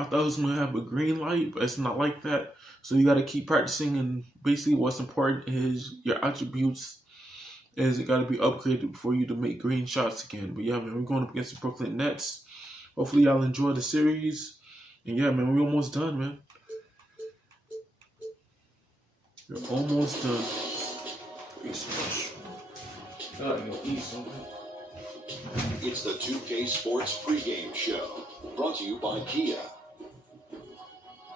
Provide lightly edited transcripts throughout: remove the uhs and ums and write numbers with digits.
I thought it was going to have a green light, but it's not like that. So you got to keep practicing, and basically what's important is your attributes is it got to be upgraded for you to make green shots again. But yeah, man, we're going up against the Brooklyn Nets. Hopefully y'all enjoy the series. And yeah, man, we're almost done, man. We're almost done. Eat some mushroom. Gotta go eat something. It's the 2K Sports pregame show, brought to you by Kia.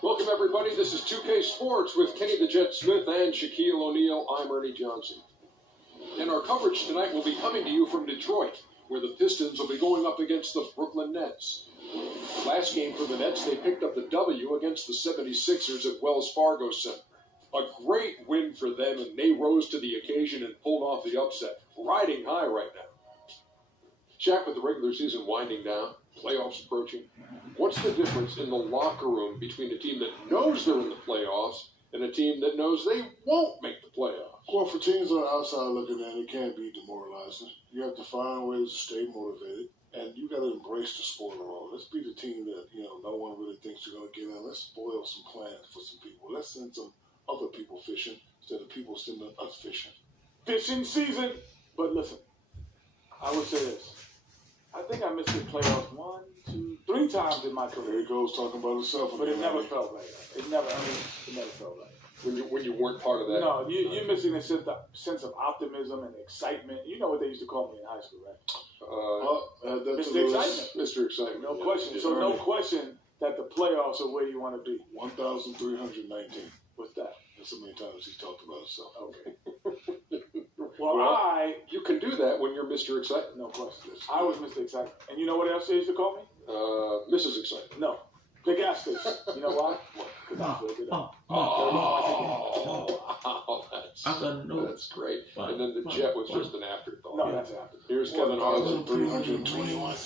Welcome, everybody. This is 2K Sports with Kenny the Jet Smith and Shaquille O'Neal. I'm Ernie Johnson. And our coverage tonight will be coming to you from Detroit, where the Pistons will be going up against the Brooklyn Nets. Last game for the Nets, they picked up the W against the 76ers at Wells Fargo Center. A great win for them, and they rose to the occasion and pulled off the upset, riding high right now. Shaq, with the regular season winding down, playoffs approaching, what's the difference in the locker room between a team that knows they're in the playoffs and a team that knows they won't make the playoffs? Well, for teams on the outside looking in, it can be demoralizing. You have to find ways to stay motivated, and you got to embrace the spoiler role. Let's be the team that, no one really thinks you're going to get in. Let's spoil some plans for some people. Let's send some other people fishing instead of people sending us fishing. Fishing season! But listen, I would say this. I think I missed the playoffs 1, 2, 3 times in my career. There he goes talking about himself. But it never felt like that. It never felt like that. When you weren't part of that? No, you're missing a sense of optimism and excitement. You know what they used to call me in high school, right? Mr. Excitement. Mr. Excitement. No question. So no question that the playoffs are where you want to be. 1,319. What's that? That's how many times he talked about himself. Okay. Well, you can do that when you're Mr. Excitement. No question. I was Mr. Excitement. And you know what else they used to call me? Mrs. Excitement. No. The gas station. You know why? That's great. And then the jet was just an afterthought. No, that's after. Here's Kevin Harlan. 321. Going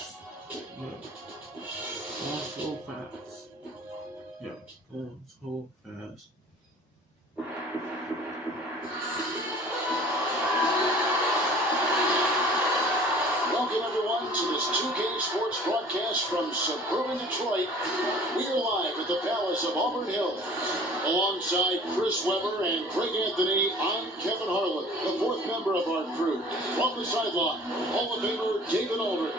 so fast. Yeah, going so fast. Welcome, everyone, to this 2K Sports broadcast from suburban Detroit. We're live at the Palace of Auburn Hills. Alongside Chris Webber and Craig Anthony, I'm Kevin Harlan, the fourth member of our crew. From the sideline, Hall of Famer David Aldridge.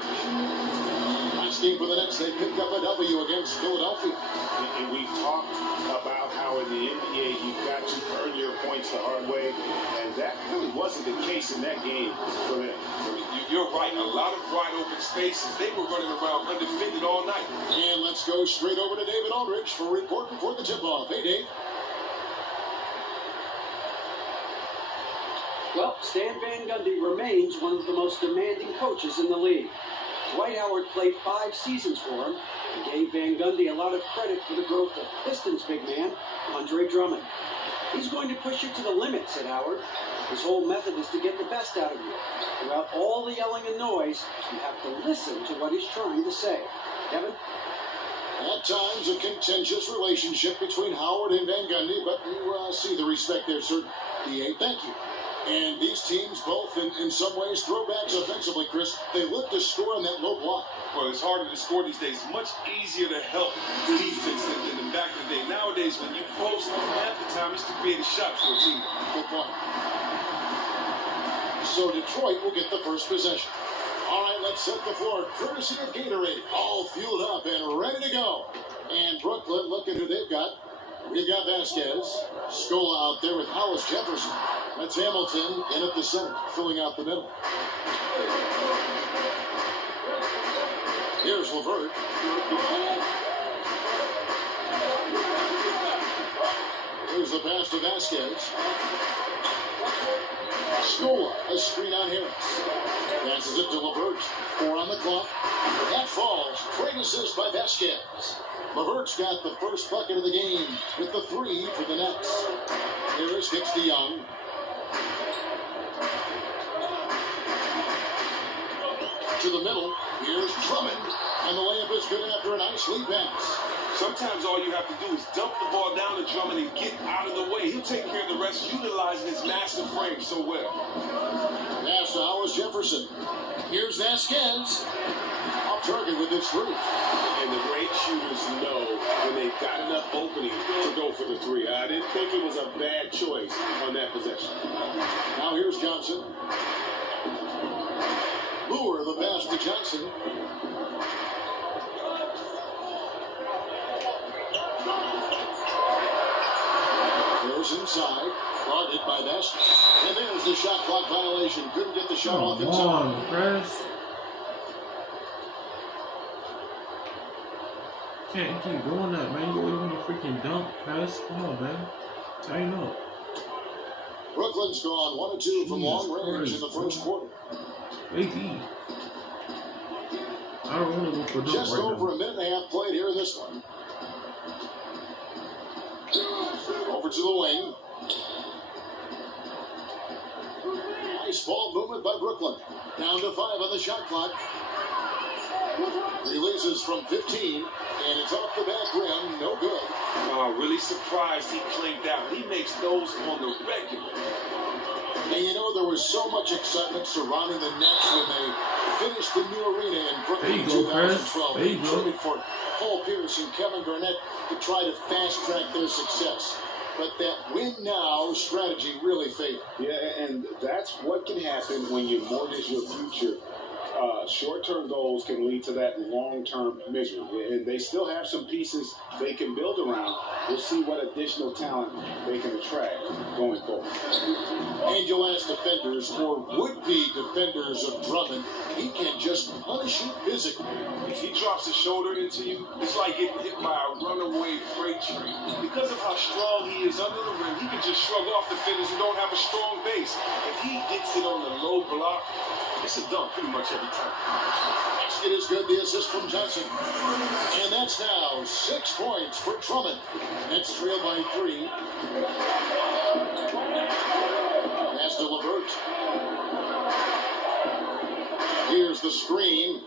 Last game for the Nets, they picked up a W against Philadelphia. And we've talked about how in the NBA you've got to earn your points the hard way, and that really wasn't the case in that game for them. You're right. A lot of wide open spaces. They were running around undefended all night. And let's go straight over to David Aldridge for reporting for the tip-off. Hey, Dave. Well, Stan Van Gundy remains one of the most demanding coaches in the league. Dwight Howard played 5 seasons for him and gave Van Gundy a lot of credit for the growth of Pistons big man, Andre Drummond. He's going to push you to the limit, said Howard. His whole method is to get the best out of you. Throughout all the yelling and noise, you have to listen to what he's trying to say. Kevin? At times, a contentious relationship between Howard and Van Gundy, but you see the respect there, sir. DA, thank you. And these teams both, in some ways, throwbacks offensively, Chris. They look to score on that low block. Well, it's harder to score these days. Much easier to help defense than back in the day. Nowadays, when you post, half the time it's to create a shot for a team. Good point. So Detroit will get the first possession. All right, let's set the floor. Courtesy of Gatorade. All fueled up and ready to go. And Brooklyn, look at who they've got. We've got Vasquez. Scola out there with Hollis Jefferson. That's Hamilton in at the center, filling out the middle. Here's LeVert. Here's the pass to Vasquez. Scola, a screen on Harris. Passes it to LeVert. 4 on the clock. That falls. Great assist by Vasquez. LeVert's got the first bucket of the game with the 3 for the Nets. Harris hits the Young. To the middle. Here's Drummond. And the layup is good after a nice lead pass. Sometimes all you have to do is dump the ball down to Drummond and get out of the way. He'll take care of the rest, utilizing his massive frame so well. Pass to Hollis Jefferson. Here's Vasquez. Off target with his 3. And the great shooters know they got enough opening to go for the three. I didn't think it was a bad choice on that possession. Now here's Johnson. Lure the pass to Johnson. There's inside. Guarded by Vest. And there's the shot clock violation. Couldn't get the shot off in time. Come on, Chris. Can't keep doing that, man. You want to freaking dunk, Chris. Come on, man. Tighten up. Brooklyn's gone 1 of 2 from long range in the first quarter. AD. I don't want to go for dunk Just right over now. a minute and a half played here in this one. Over to the wing. Nice ball movement by Brooklyn. Down to 5 on the shot clock. Releases from 15, and it's off the back rim. No good. Oh, really surprised he clanked out. He makes those on the regular. And you know, there was so much excitement surrounding the Nets when they finished the new arena in Brooklyn in 2012. There you They go. traded for Paul Pierce and Kevin Garnett to try to fast-track their success. But that win-now strategy really failed. Yeah, and that's what can happen when you mortgage your future. Short-term goals can lead to that long-term misery. And they still have some pieces they can build around. We'll see what additional talent they can attract going forward. Angel asked defenders, or would-be defenders of Drummond, he can just punish you physically. If he drops his shoulder into you, it's like getting hit by a runaway freight train. Because of how strong he is under the rim, he can just shrug off defenders who don't have a strong base. If he gets it on the low block, it's a dunk pretty much every time. Basket is good, the assist from Johnson. And that's now 6 points for Drummond. Nets trail by 3. Pass to LeVert. Here's the screen.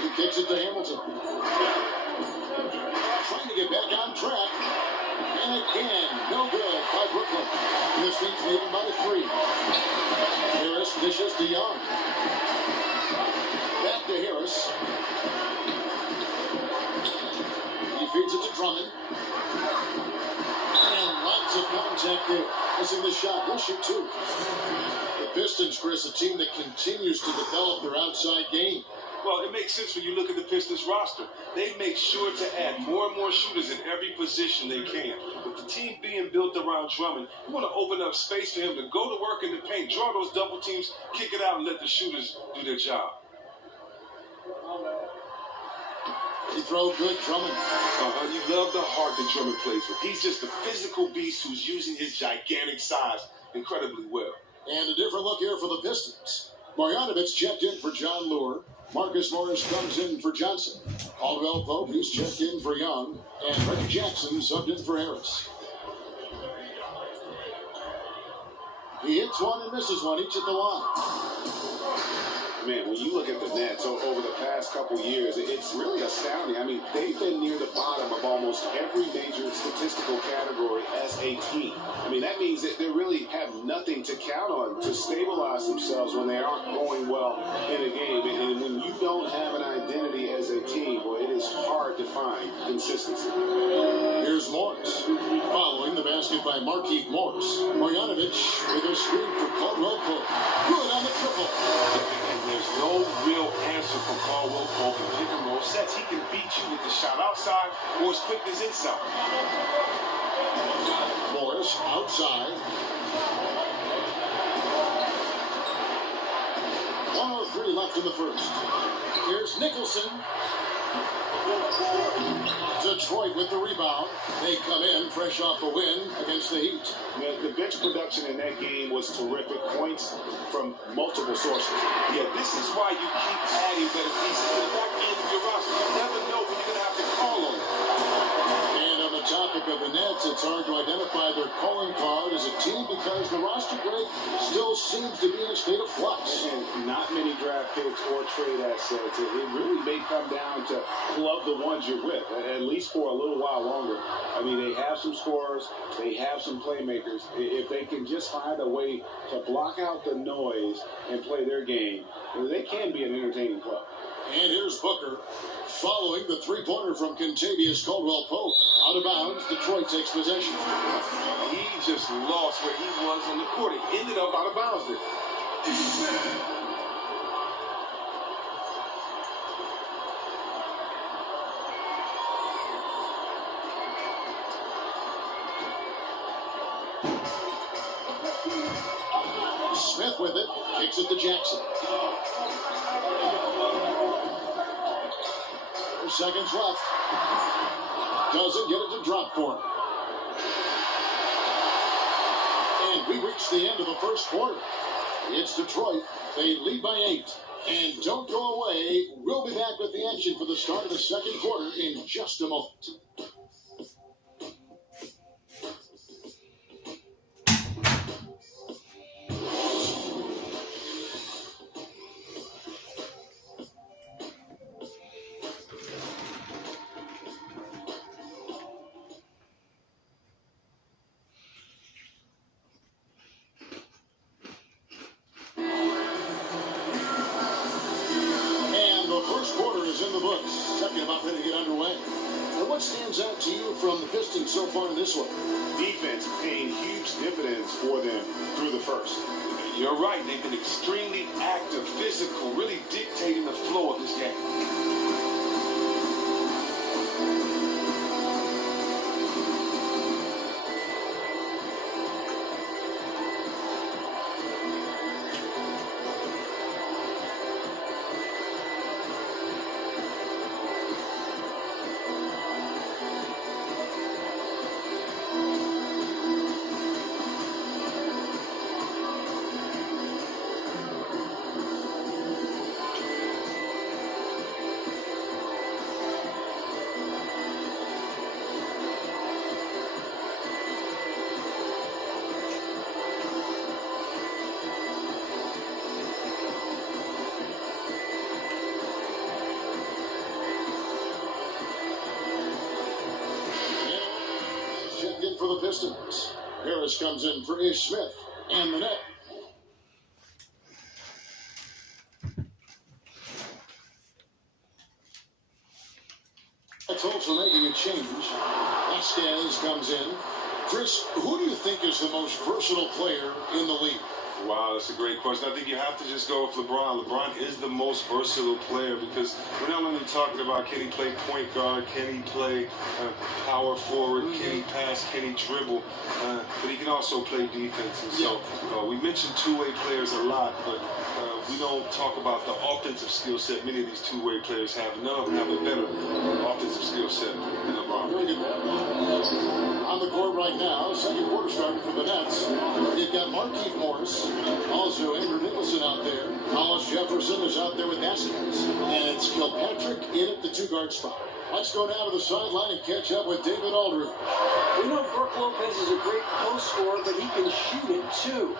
He kicks it to Hamilton. Trying to get back on track. And again, no good by Brooklyn. Pistons leading by 3. Harris dishes to Young. Back to Harris. He feeds it to Drummond. And lots of contact there. Missing the shot. He'll shoot 2. The Pistons, Chris, a team that continues to develop their outside game. Well, it makes sense when you look at the Pistons roster. They make sure to add more and more shooters in every position they can. With the team being built around Drummond, you want to open up space for him to go to work in the paint, draw those double teams, kick it out, and let the shooters do their job. He throws good, Drummond. You love the heart that Drummond plays with. He's just a physical beast who's using his gigantic size incredibly well. And a different look here for the Pistons. Marjanovic checked in for John Lure. Marcus Morris comes in for Johnson. Caldwell Pope, he's checked in for Young. And Reggie Jackson subbed in for Harris. He hits one and misses one, each at the line. Man, when you look at the Nets over the past couple years, it's really astounding. I mean, they've been near the bottom of almost every major statistical category as a team. I mean, that means that they really have nothing to count on to stabilize themselves when they aren't going well in a game. And when you don't have an identity as a team, well, it is hard to find consistency. Here's Morris. Following the basket by Markieff Morris. Marjanovic with a screen for Caldwell Pope. Good on the triple. And there's no real answer for Caldwell Pope in pick and roll sets. He can beat you with the shot outside or as quick as inside. Morris outside. 1:03 left in the first. Here's Nicholson. Detroit with the rebound. They come in fresh off the win against the Heat. The bench production in that game was terrific. Points from multiple sources. Yeah, this is why you keep adding better pieces to the back end of your roster. You never know when you're going to have to call on them. And on the topic of the Nets, it's hard to identify their calling card as a team because the roster grade still seems to be in a state of flux. And not many draft picks or trade assets. It really may come down to love the ones you're with, at least for a little while longer. I mean, they have some scorers, they have some playmakers. If they can just find a way to block out the noise and play their game, they can be an entertaining club. And here's Booker following the three-pointer from Contavious Caldwell-Pope. Out of bounds, Detroit takes possession. He just lost where he was on the court. He ended up out of bounds there. Smith with it, kicks it to Jackson. 4 seconds left. Doesn't get it to drop for him. And we reach the end of the first quarter. It's Detroit. They lead by 8. And don't go away. We'll be back with the action for the start of the second quarter in just a moment. So far in this one, defense paying huge dividends for them through the first. You're right. They've been extremely active, physical, really dictating the flow of this game. For the Pistons. Harris comes in for Ish Smith and the net. That's also making a change. Vasquez comes in. Chris, who do you think is the most versatile player in the league? Wow, that's a great question. I think you have to just go with LeBron. LeBron is the most versatile player because we're not only talking about can he play point guard, can he play power forward, can he pass, can he dribble, but he can also play defense. And so we mentioned two-way players a lot, but we don't talk about the offensive skill set many of these two-way players have. None of them have a better offensive skill set than LeBron. On the court right now, second quarter starting for the Nets. They've got Markieff Morris, also Andrew Nicholson out there. Hollis Jefferson is out there with Vasquez. And it's Kilpatrick in at the two-guard spot. Let's go down to the sideline and catch up with David Aldridge. We know Brook Lopez is a great post scorer, but he can shoot it too.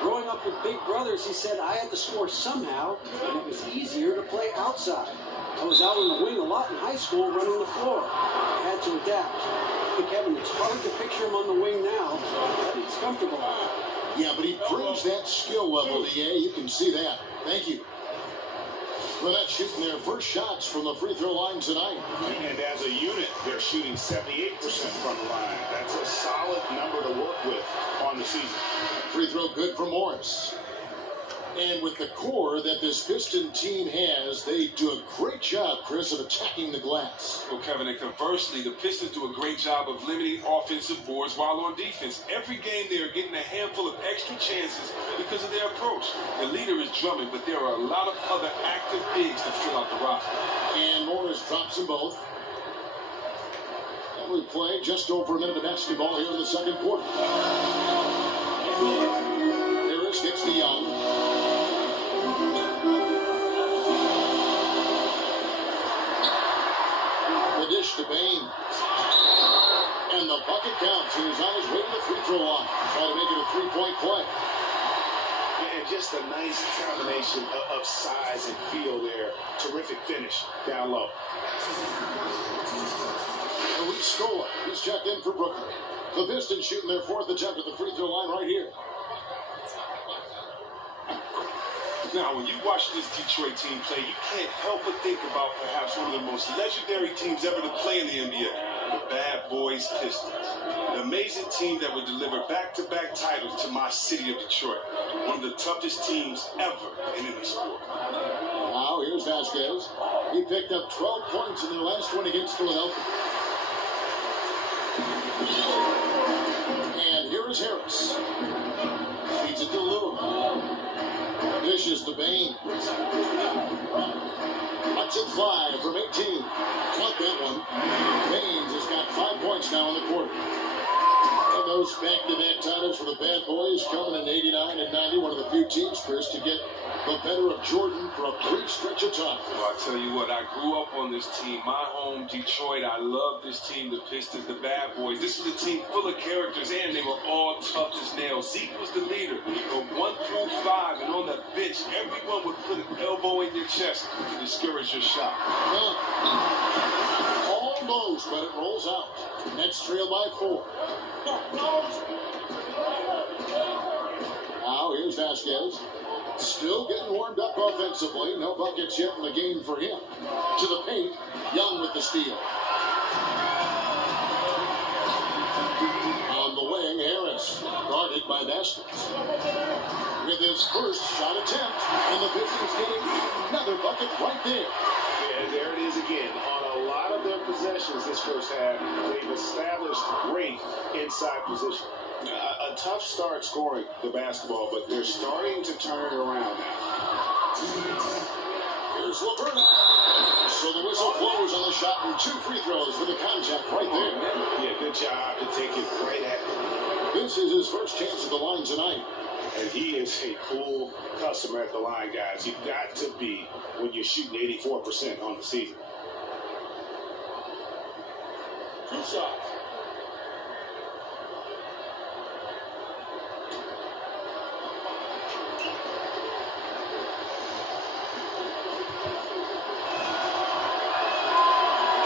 Growing up with big brothers, he said, I had to score somehow, and it was easier to play outside. I was out on the wing a lot in high school running the floor. I had to adapt. I think, Kevin, it's hard to picture him on the wing now, but he's comfortable. Yeah, but he brings that skill level, DA. You can see that. Thank you. The Nets shooting their first shots from the free throw line tonight. And as a unit, they're shooting 78% from the line. That's a solid number to work with on the season. Free throw good for Morris. And with the core that this Piston team has, they do a great job, Chris, of attacking the glass. Well, Kevin, and conversely, the Pistons do a great job of limiting offensive boards while on defense. Every game they are getting a handful of extra chances because of their approach. The leader is Drummond, but there are a lot of other active bigs to fill out the roster. And Morris drops them both. And we play just over a minute of basketball here in the second quarter. Harris gets to Young. The dish to Bain. And the bucket counts. He was on his way to the free throw line. Try to make it a three-point play. And just a nice combination of size and feel there. Terrific finish down low. Luis Scola, he's checked in for Brooklyn. The Pistons shooting their fourth attempt at the free throw line right here. Now, when you watch this Detroit team play, you can't help but think about perhaps one of the most legendary teams ever to play in the NBA, the Bad Boys Pistons. An amazing team that would deliver back-to-back titles to my city of Detroit. One of the toughest teams ever in any sport. Now, here's Vasquez. He picked up 12 points in their last one against Philadelphia. And here is Harris. Feeds it to Lou. Dishes to Bain. Lets it fly from 18. Caught that one. Baines has got 5 points now in the quarter. And those back-to-back titles for the Bad Boys coming in 89 and 90. One of the few teams, Chris, to get the better of Jordan for a brief stretch of time. Well, I tell you what, I grew up on this team. My home, Detroit. I love this team, the Pistons, the Bad Boys. This was a team full of characters, and they were all tough as nails. Zeke was the leader from 1 through 5, and on the bench, everyone would put an elbow in your chest to discourage your shot. Well, almost, but it rolls out. Nets trail by 4. Now, here's Vasquez. Still getting warmed up offensively. No buckets yet in the game for him. To the paint. Young with the steal. On the wing, Harris. Guarded by Vasquez. With his first shot attempt. And the Pistons getting another bucket right there. And there it is again. On a lot of their possessions this first half, they've established great inside position. A tough start scoring the basketball, but they're starting to turn it around now. Here's LeBron. So the whistle blows on the shot and 2 free throws for the contact right there. Yeah, good job to take it right at him. This is his first chance at the line tonight. And he is a cool customer at the line, guys. You've got to be when you're shooting 84% on the season. 2 shots.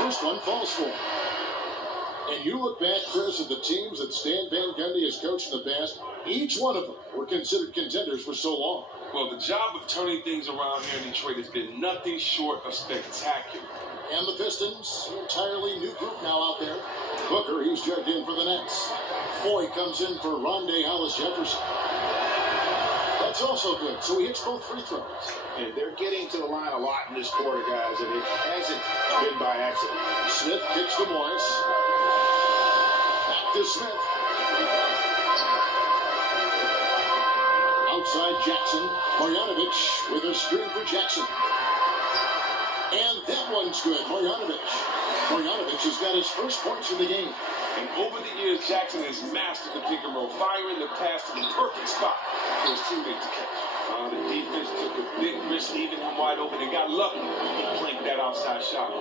First one falls for him. And you look back, Chris, at the teams that Stan Van Gundy has coached in the past, each one of them were considered contenders for so long. Well, the job of turning things around here in Detroit has been nothing short of spectacular. And the Pistons, entirely new group now out there. Booker, he's checked in for the Nets. Foy comes in for Rondé Hollis-Jefferson. That's also good, so he hits both free throws. And they're getting to the line a lot in this quarter, guys, and it hasn't been by accident. Smith kicks to Morris. Back to Smith. Outside Jackson. Marjanovic with a screen for Jackson. And that one's good. Marjanovic has got his first points in the game. And over the years, Jackson has mastered the pick and roll, firing the pass to the perfect spot for his teammate to catch. The defense took a big risk, leaving him wide open, and got lucky. He planked that outside shot.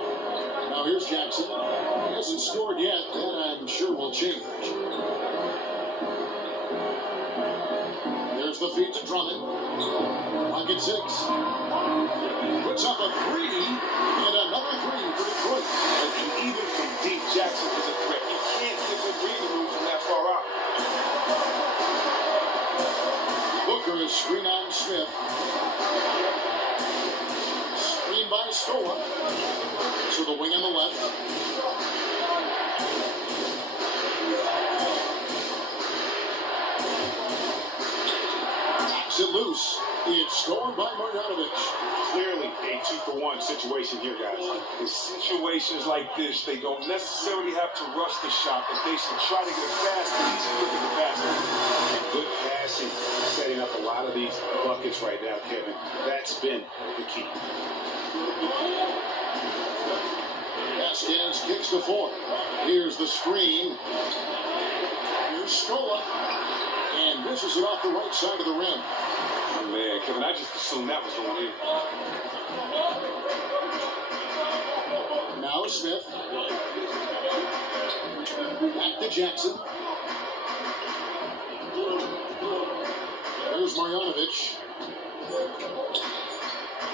Now here's Jackson. He hasn't scored yet. That I'm sure will change. There's the feed to Drummond. Pocket 6. Puts up a 3, and another 3 for Detroit. And even from deep, Jackson is a threat. You can't get the breathing room from that far out. Booker is screen on Smith. Screen by Scola. To the wing on the left. Knocks it loose. It's scored by Marjanovic. Clearly a 2-for-1 situation here, guys. In situations like this, they don't necessarily have to rush the shot, but they should try to get a fast, easy look at the basket. And good passing, setting up a lot of these buckets right now, Kevin. That's been the key. Vasquez kicks to 4. Here's the screen. Here's Scola. And misses it off the right side of the rim. Oh, man, Kevin, I just assumed that was going in. Now Smith. Back to Jackson. There's Marjanovic.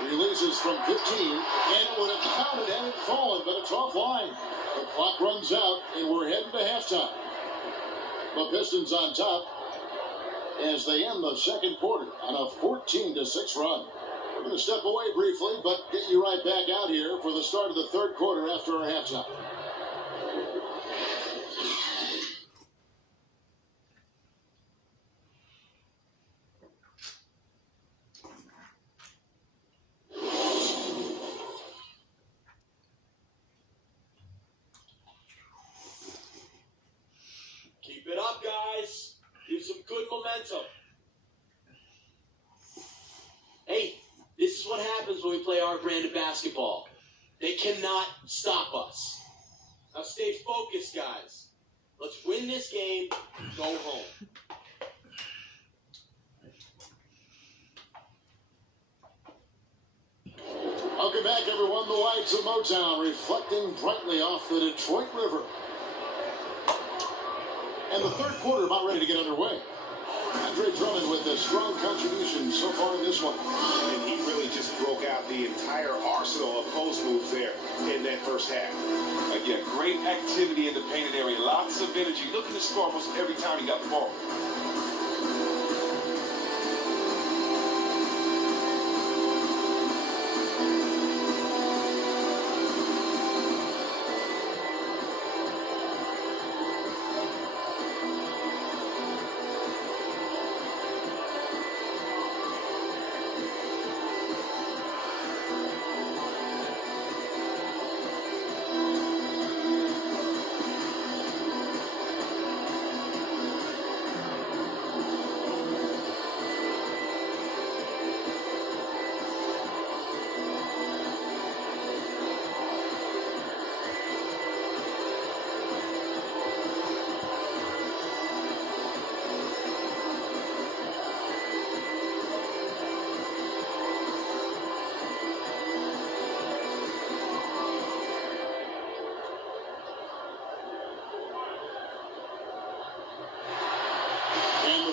Releases from 15, and it would have counted had it fallen, but it's offline. The clock runs out, and we're heading to halftime. The Pistons on top as they end the second quarter on a 14-6 run. We're going to step away briefly, but get you right back out here for the start of the third quarter after our halftime. Keep it up, guys. Use some good momentum. Hey, this is what happens when we play our brand of basketball. They cannot stop us. Now stay focused, guys. Let's win this game. Go home. Welcome back, everyone. The lights of Motown reflecting brightly off the Detroit River. And the third quarter about ready to get underway. Andre Drummond with a strong contribution so far in this one. And he really just broke out the entire arsenal of post moves there in that first half. Yeah, great activity in the painted area. Lots of energy. Looking to score almost every time he got the ball.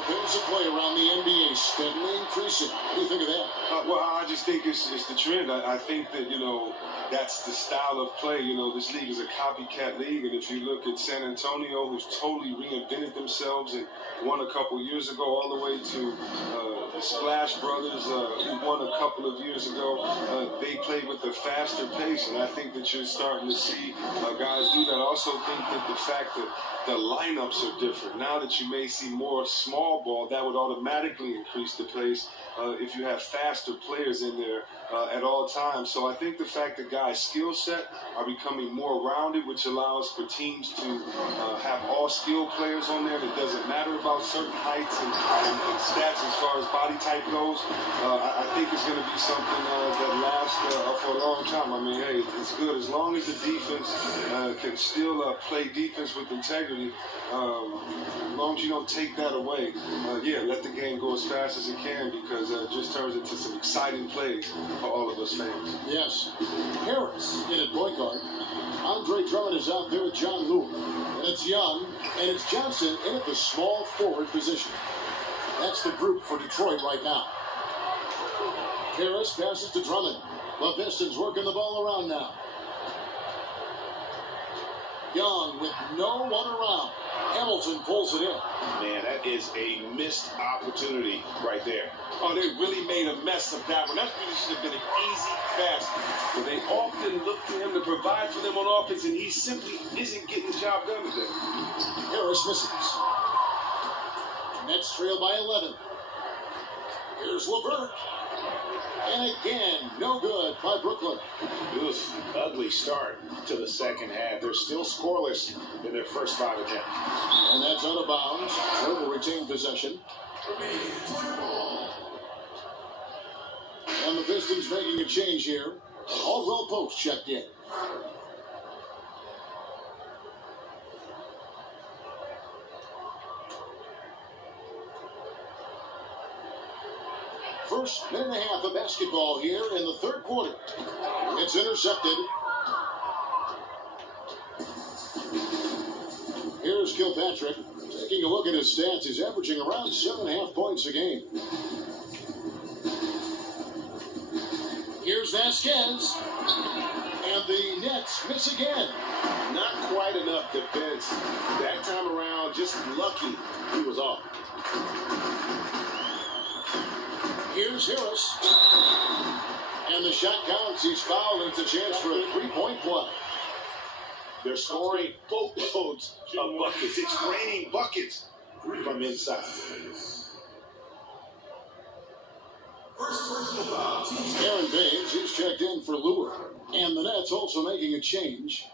Pace of play around the NBA steadily increasing. What do you think of that? Well, I just think it's the trend. I think that, that's the style of play. This league is a copycat league. And if you look at San Antonio, who's totally reinvented themselves and won a couple years ago, all the way to the Splash Brothers, who won a couple of years ago, they played with a faster pace. And I think that you're starting to see guys do that. I also think that the fact that the lineups are different. Now that you may see more small ball, that would automatically increase the pace if you have faster players in there at all times. So I think the fact that guys' skill set are becoming more rounded, which allows for teams to have all skill players on there. It doesn't matter about certain heights and stats as far as body type goes. I think it's going to be something that lasts for a long time. I mean, hey, it's good as long as the defense can still play defense with integrity. As long as you don't take that away, let the game go as fast as it can, because it just turns into some exciting plays for all of us fans. Yes. Harris in at point guard. Andre Drummond is out there with John Lewis. And it's Young, and it's Johnson in at the small forward position. That's the group for Detroit right now. Harris passes to Drummond. The Pistons working the ball around now. Young with no one around. Hamilton pulls it in. Man, that is a missed opportunity right there. Oh, they really made a mess of that one. That really should have been an easy basket. But they often look to him to provide for them on offense, and he simply isn't getting the job done today. Harris misses. Nets trail by 11. Here's LeVert. And again, no good by Brooklyn. Oof, ugly start to the second half. They're still scoreless in their first 5 attempts. And that's out of bounds. They will retain possession. And the Pistons making a change here. Caldwell Post checked in. First minute and a half of basketball here in the third quarter. It's intercepted. Here's Kilpatrick. Taking a look at his stats, he's averaging around 7.5 points a game. Here's Vasquez. And the Nets miss again. Not quite enough defense. That time around, just lucky he was off. Here's Harris. And the shot counts. He's fouled, and it's a chance for a three-point play. They're scoring boatloads of buckets. It's raining buckets from inside. Aaron Baines, he's checked in for Lure. And the Nets also making a change.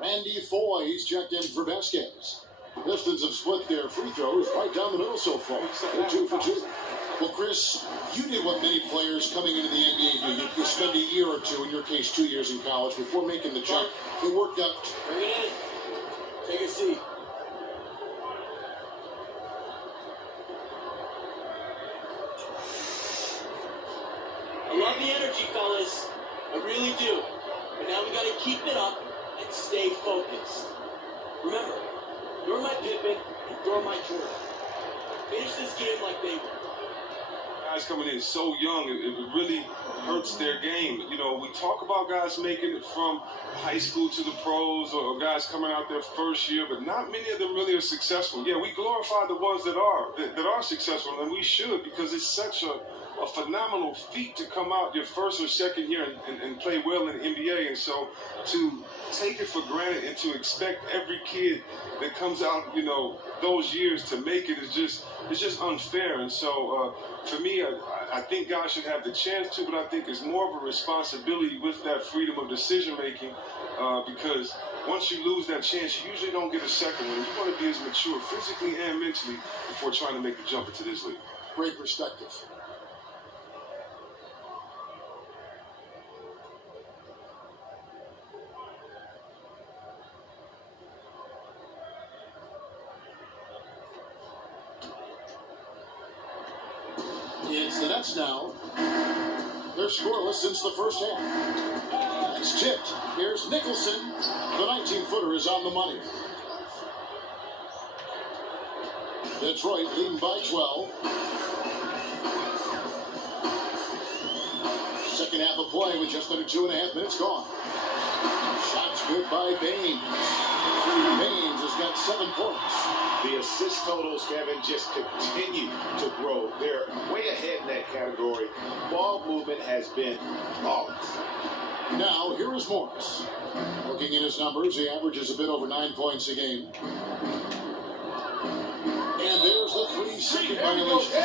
Randy Foy, he's checked in for Vasquez. The Pistons have split their free throws right down the middle so far. They're 2 for 2. Well, Chris, you did what many players coming into the NBA do. You spend a year or two, in your case 2 years in college, before making the jump. It worked out. Bring it in. Take a seat. I love the energy, fellas. I really do. But now we got to keep it up and stay focused. Remember, you're my Pippen and you're my Jordan. Finish this game like they were. Guys coming in so young, it really hurts their game. You know, we talk about guys making it from high school to the pros, or guys coming out their first year, but not many of them really are successful. Yeah, we glorify the ones that are successful, and we should, because it's such a phenomenal feat to come out your first or second year and play well in the NBA. And so to take it for granted and to expect every kid that comes out, you know, those years to make it is just unfair. And so for me, I think guys should have the chance to, but I think it's more of a responsibility with that freedom of decision making, because once you lose that chance, you usually don't get a second one. You want to be as mature physically and mentally before trying to make the jump into this league. Great perspective. It's the Nets now. They're scoreless since the first half. It's tipped. Here's Nicholson. The 19-footer is on the money. Detroit leading by 12. Second half of play with just under 2.5 minutes gone. Shots good by Baines. Baines has got 7 points. The assist totals, Kevin, just continue to grow. They're way ahead in that category. Ball movement has been flawless. Now, here is Morris. Looking at his numbers, he averages a bit over 9 points a game. And there's the 3-second violation.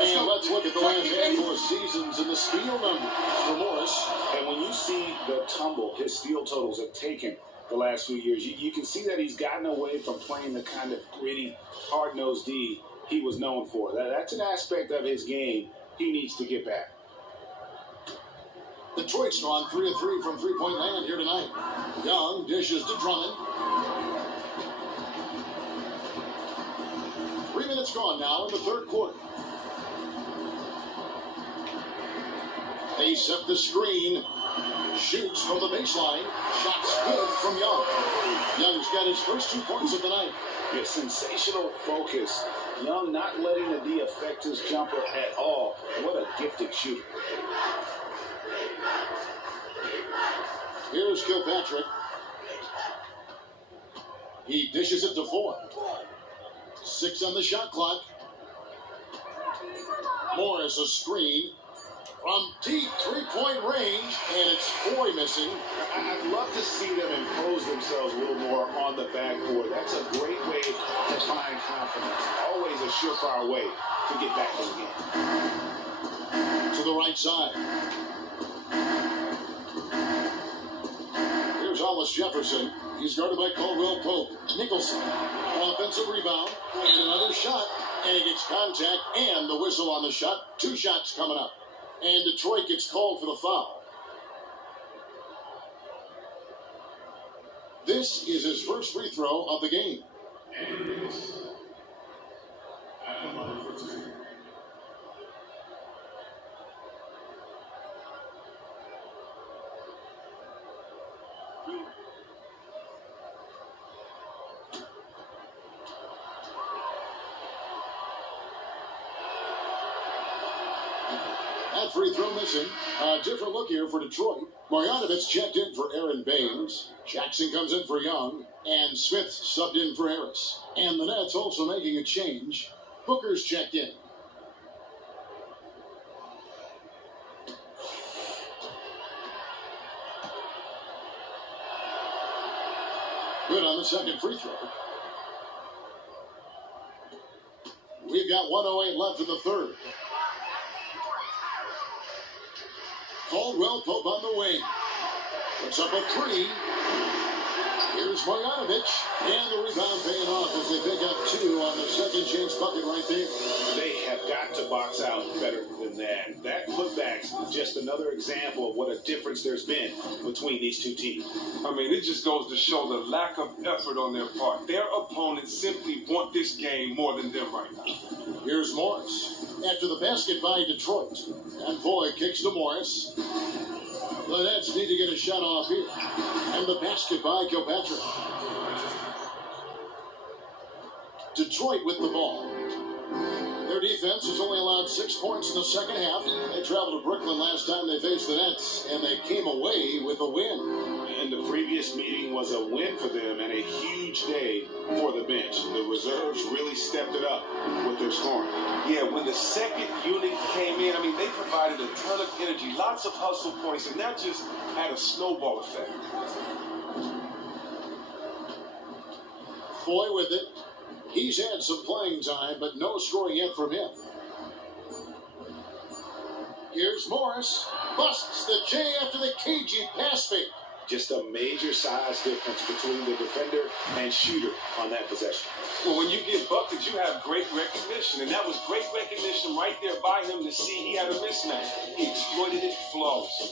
And let's look at the last handful of seasons and the steal numbers for Morris. And when you see the tumble his steal totals have taken the last few years, you can see that he's gotten away from playing the kind of gritty, hard-nosed D he was known for. That's an aspect of his game he needs to get back. Detroit's on 3 of 3 from three-point land here tonight. Young dishes to Drummond. 3 minutes gone now in the third quarter. They set the screen. Shoots from the baseline. Shots good from Young. Young's got his first 2 points of the night. Yeah, sensational focus. Young not letting the D affect his jumper at all. What a gifted shooter. Here's Kilpatrick. He dishes it to Foy. 6 on the shot clock. Morris a screen. From deep three-point range, and it's Foy missing. I'd love to see them impose themselves a little more on the backboard. That's a great way to find confidence. Always a surefire way to get back in the game. To the right side. Here's Hollis Jefferson. He's guarded by Caldwell Pope. Nicholson. Offensive rebound. And another shot. And he gets contact and the whistle on the shot. 2 shots coming up. And Detroit gets called for the foul. This is his first free throw of the game. At free throw missing. A different look here for Detroit. Marjanovic checked in for Aaron Baines. Jackson comes in for Young. And Smith subbed in for Harris. And the Nets also making a change. Booker's checked in. Good on the second free throw. We've got 1:08 left in the third. Caldwell Pope on the wing. Puts up a three. Here's Marjanovic. And the rebound paying off as they pick up two on the second chance bucket right there. They have got to box out better than that. That putback's just another example of what a difference there's been between these two teams. I mean, it just goes to show the lack of effort on their part. Their opponents simply want this game more than them right now. Here's Morris. After the basket by Detroit. And Boyd kicks to Morris. The Nets need to get a shot off here. And the basket by Kilpatrick. Detroit with the ball. Their defense has only allowed 6 points in the second half. They traveled to Brooklyn last time they faced the Nets, and they came away with a win. And the previous meeting was a win for them and a huge day for the bench. The reserves really stepped it up with their scoring. Yeah, when the second unit came in, I mean, they provided a ton of energy, lots of hustle points, and that just had a snowball effect. Foy with it. He's had some playing time, but no scoring yet from him. Here's Morris. Busts the J after the cagey pass fake. Just a major size difference between the defender and shooter on that possession. Well, when you get buckets, you have great recognition, and that was great recognition right there by him to see he had a mismatch. He exploited it flawlessly.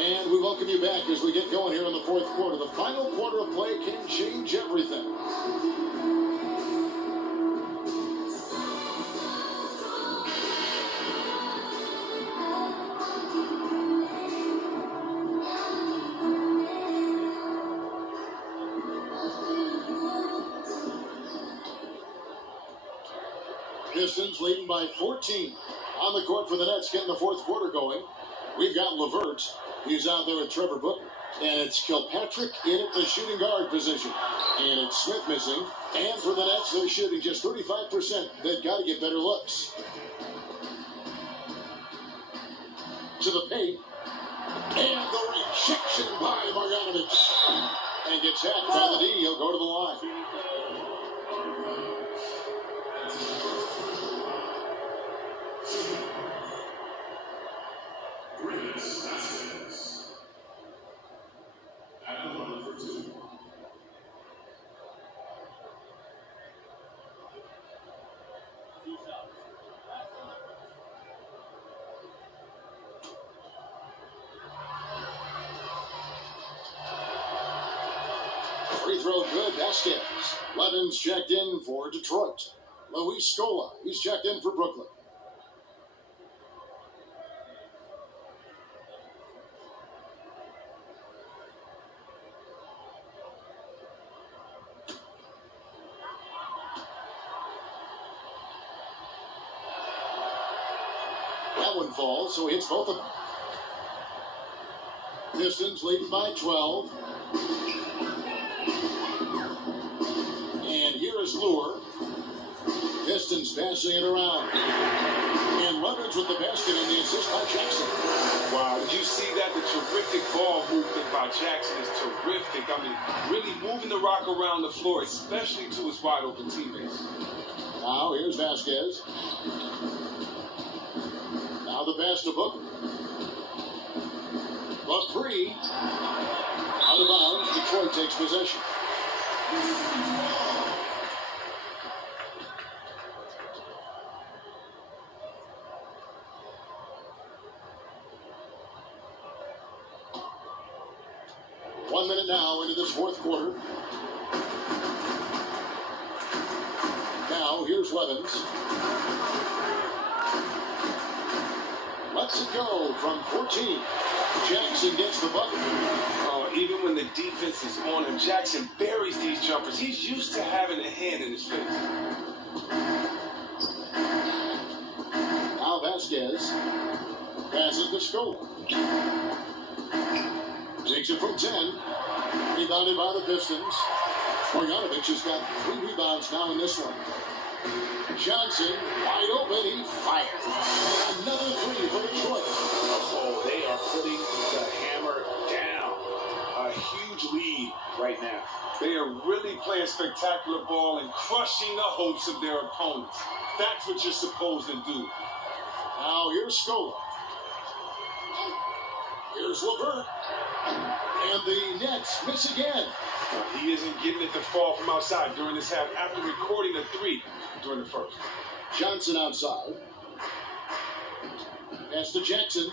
And we welcome you back as we get going here in the fourth quarter. The final quarter of play can change everything. Pistons leading by 14. On the court for the Nets, getting the fourth quarter going. We've got LeVert. He's out there with Trevor Booker. And it's Kilpatrick in at the shooting guard position. And it's Smith missing. And for the Nets, they're shooting just 35%. They've got to get better looks. To the paint. And the rejection by Marjanovic. And gets hacked by the D. He'll go to the line. Free throw good, Vasquez. Levins checked in for Detroit. Luis Scola, he's checked in for Brooklyn. That one falls, so he hits both of them. Pistons leading by 12. And here is Lure. Pistons passing it around. And Leonard's with the basket and the assist by Jackson. Wow, did you see that? The terrific ball movement by Jackson is terrific. I mean, really moving the rock around the floor, especially to his wide open teammates. Now here's Vasquez. Now the pass to Booker. The three. A Out of bounds, Detroit takes possession. One minute now into this fourth quarter. Now, here's Levens. Lets it go from 14. Jackson gets the bucket. Even when the defense is on him, Jackson buries these jumpers. He's used to having a hand in his face. Now Vasquez passes to Scola. Takes it from 10. Rebounded by the Pistons. Marjanovic has got 3 rebounds now in this one. Johnson, wide open, he fires. Another 3 for Detroit. Oh, they are putting the hammer down. A huge lead right now. They are really playing spectacular ball and crushing the hopes of their opponents. That's what you're supposed to do. Now here's Scola. Here's LeVert. And the Nets miss again. He isn't getting it to fall from outside during this half after recording a 3 during the first. Johnson outside. Pass to Jackson.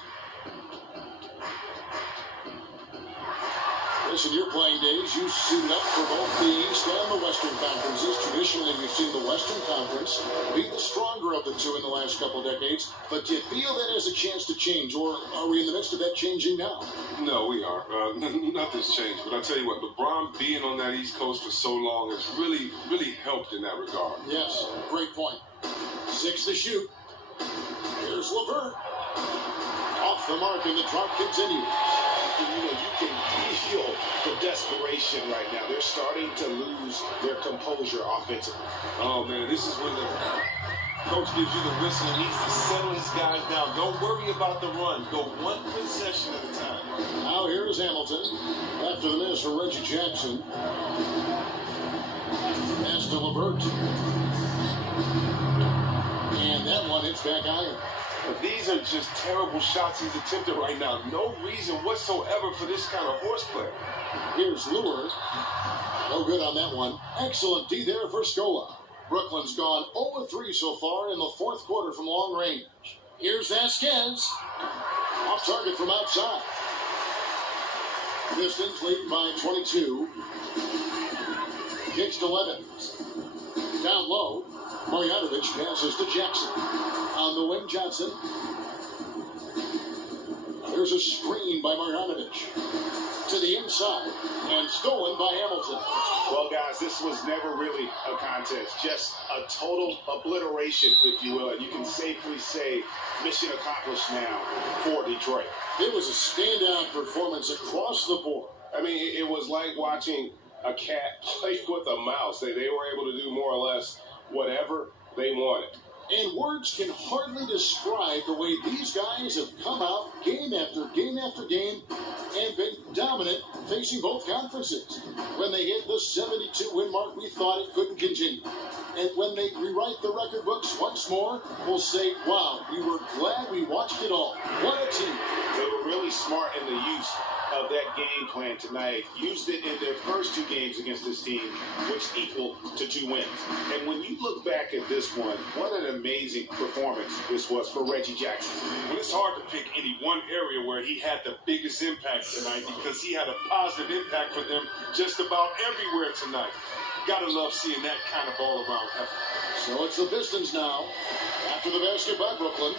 Listen, your playing days, you suited up for both the East and the Western Conferences. Traditionally, we've seen the Western Conference be the stronger of the two in the last couple of decades. But do you feel that has a chance to change, or are we in the midst of that changing now? No, we are. Nothing's changed. But I tell you what, LeBron being on that East Coast for so long has really, really helped in that regard. Yes, great point. 6 to shoot. Here's LeVert. Off the mark, and the drought continues. You can feel the desperation right now. They're starting to lose their composure offensively. Oh, man, this is when the coach gives you the whistle and needs to settle his guys down. Don't worry about the run. Go one possession at a time. Now here's Hamilton. After the miss for Reggie Jackson. Pass to LeVert. And that one hits back iron. But these are just terrible shots he's attempted right now. No reason whatsoever for this kind of horseplay. Here's Lure. No good on that one. Excellent D there for Scola. Brooklyn's gone 0-3 so far in the fourth quarter from long range. Here's Vasquez. Off target from outside. Pistons leading by 22. Kicks to Levens. Down low. Marjanovic passes to Jackson. On the wing, Johnson. There's a screen by Marjanovic. To the inside. And stolen by Hamilton. Well, guys, this was never really a contest. Just a total obliteration, if you will. And you can safely say mission accomplished now for Detroit. It was a standout performance across the board. I mean, it was like watching a cat play with a mouse. They were able to do more or less whatever they wanted. And words can hardly describe the way these guys have come out game after game after game and been dominant facing both conferences. When they hit the 72-win mark, we thought it couldn't continue. And when they rewrite the record books once more, we'll say, wow, we were glad we watched it all. What a team. They were really smart in the use of that game plan tonight. Used it in their first 2 games against this team, which equaled to 2 wins. And when you look back at this one, what an amazing performance this was for Reggie Jackson. Well, it's hard to pick any one area where he had the biggest impact tonight because he had a positive impact for them just about everywhere tonight. Gotta love seeing that kind of all-around effort. So it's the Pistons now. After the basket by Brooklyn.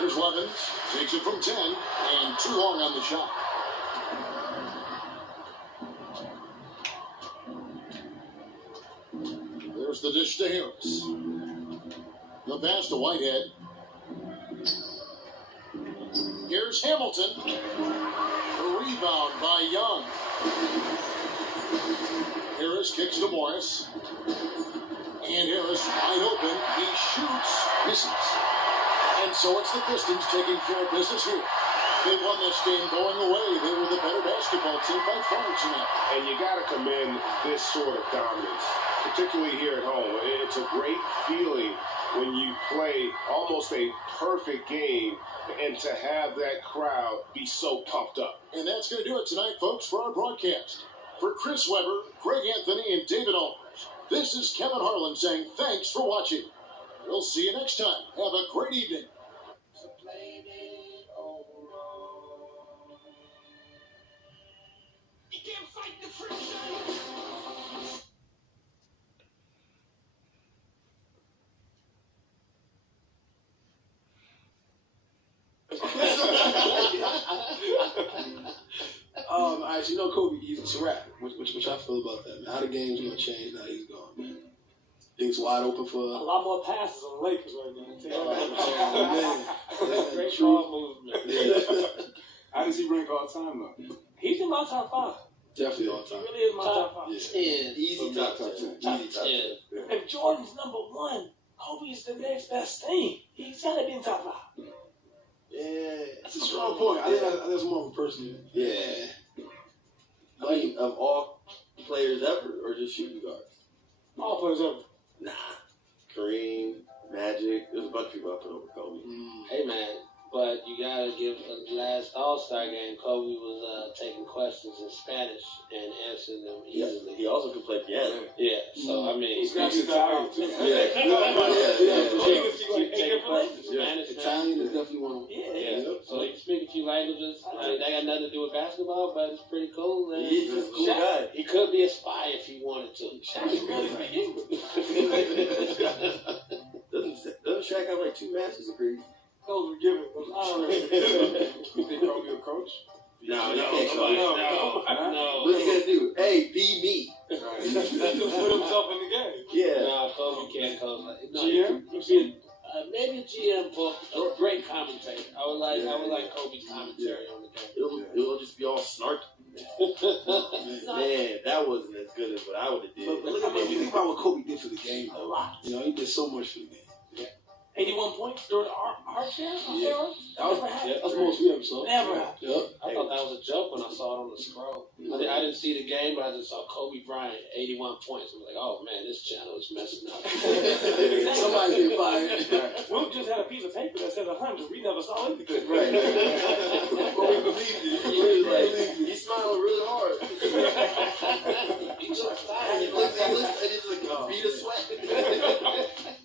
Here's Levens. Takes it from 10. And too long on the shot. There's the dish to Harris. The pass to Whitehead. Here's Hamilton. The rebound by Young. Harris kicks to Morris. And Harris wide open. He shoots. Misses. And so it's the Pistons taking care of business here. They won this game going away. They were the better basketball basketball team by far tonight. And you got to commend this sort of dominance, particularly here at home. It's a great feeling when you play almost a perfect game and to have that crowd be so pumped up. And that's going to do it tonight, folks, for our broadcast. For Chris Webber, Greg Anthony, and David Aldridge, this is Kevin Harlan saying thanks for watching. We'll see you next time. Have a great evening. Actually, Kobe, it's a wrap. Which I feel about that, man. How the game's gonna change now he's gone, man. Things wide open for a lot more passes on the Lakers right now. Great ball movement. Yeah. How does he rank all time though? He's in my top 5. Definitely all time. He really is my top 5. Yeah. Easy top 10. Easy top 10. If Jordan's number 1, Kobe is the next best thing. He's gotta be in top 5. Yeah, that's a strong point. I think that's more of a personal. Yeah. I mean, of all players ever, or just shooting guards? All players ever. Nah. Kareem, Magic, there's a bunch of people I put over Kobe. Hey, man, but you got to give the last All-Star game, Kobe was taking questions in Spanish and answering them easily. He also could play piano. Yeah, so, I mean... He's got Italian, too. Italian is definitely one of them. Yeah. So he can speak a few languages. I mean, that got nothing to do with basketball, but it's pretty cool. Man. He's just a cool guy. He could be a spy if he wanted to. Shaq really speak English. Doesn't Shaq have like 2 master's degrees? Those were given. Those honoraries. You think Kobe a coach? No. What's he gonna do? Hey, be me. He just put himself in the game. Yeah. No, Kobe can't coach. No, GM? maybe a GM, but a great commentator. I would like Kobe's commentary on the game. It'll just be all snarky. Man, that wasn't as good as what I would have did. But look at me. Think about what Kobe did for the game. A lot. You know, he did so much for the game. 81 points during our era? That was most we ever saw. Never happened. Yep. I thought that was a joke when I saw it on the scroll. I didn't see the game, but I just saw Kobe Bryant, 81 points. I was like, oh man, this channel is messing up. Somebody get fired. We just had a piece of paper that said 100. We never saw anything. Right. Kobe believed it. He smiled really hard. He looked and he's like, beat a sweat.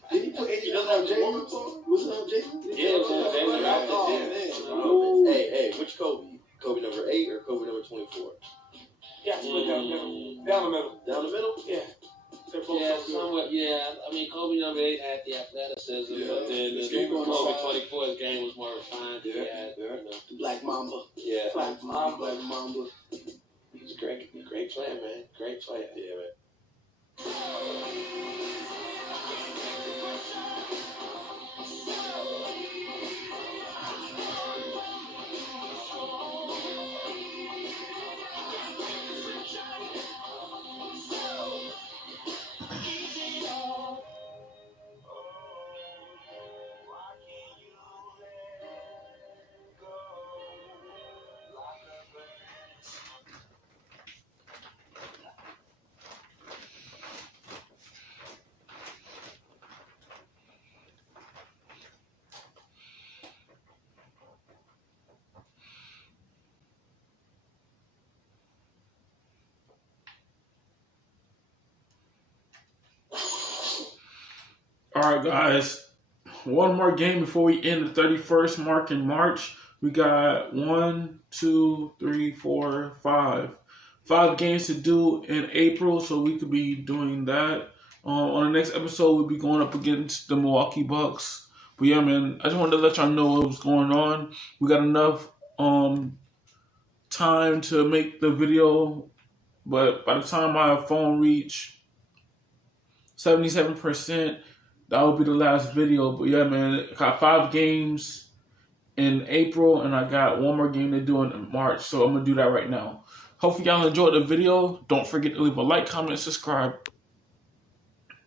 Did he put 80 on Jalen? Was it on Jalen? Yeah, it was on Jalen. Hey, which Kobe? Kobe number 8 or Kobe number 24? Yeah, split down the middle. Down the middle. Down the middle? Yeah. Yeah, somewhat. Yeah, I mean, Kobe number 8 had the athleticism, but then Kobe 24's game was more refined. The Black Mamba. Yeah, Black Mamba. He's a great player, man. Great player. Yeah, man. All right, guys. One more game before we end the 31st mark in March. We got 1, 2, 3, 4, 5. 5 games to do in April, so we could be doing that. On the next episode, we'll be going up against the Milwaukee Bucks. But yeah, man, I just wanted to let y'all know what was going on. We got enough time to make the video, but by the time my phone reach 77%, that will be the last video. But yeah, man, I got 5 games in April, and I got 1 more game to do in March. So I'm going to do that right now. Hopefully y'all enjoyed the video. Don't forget to leave a like, comment, and subscribe.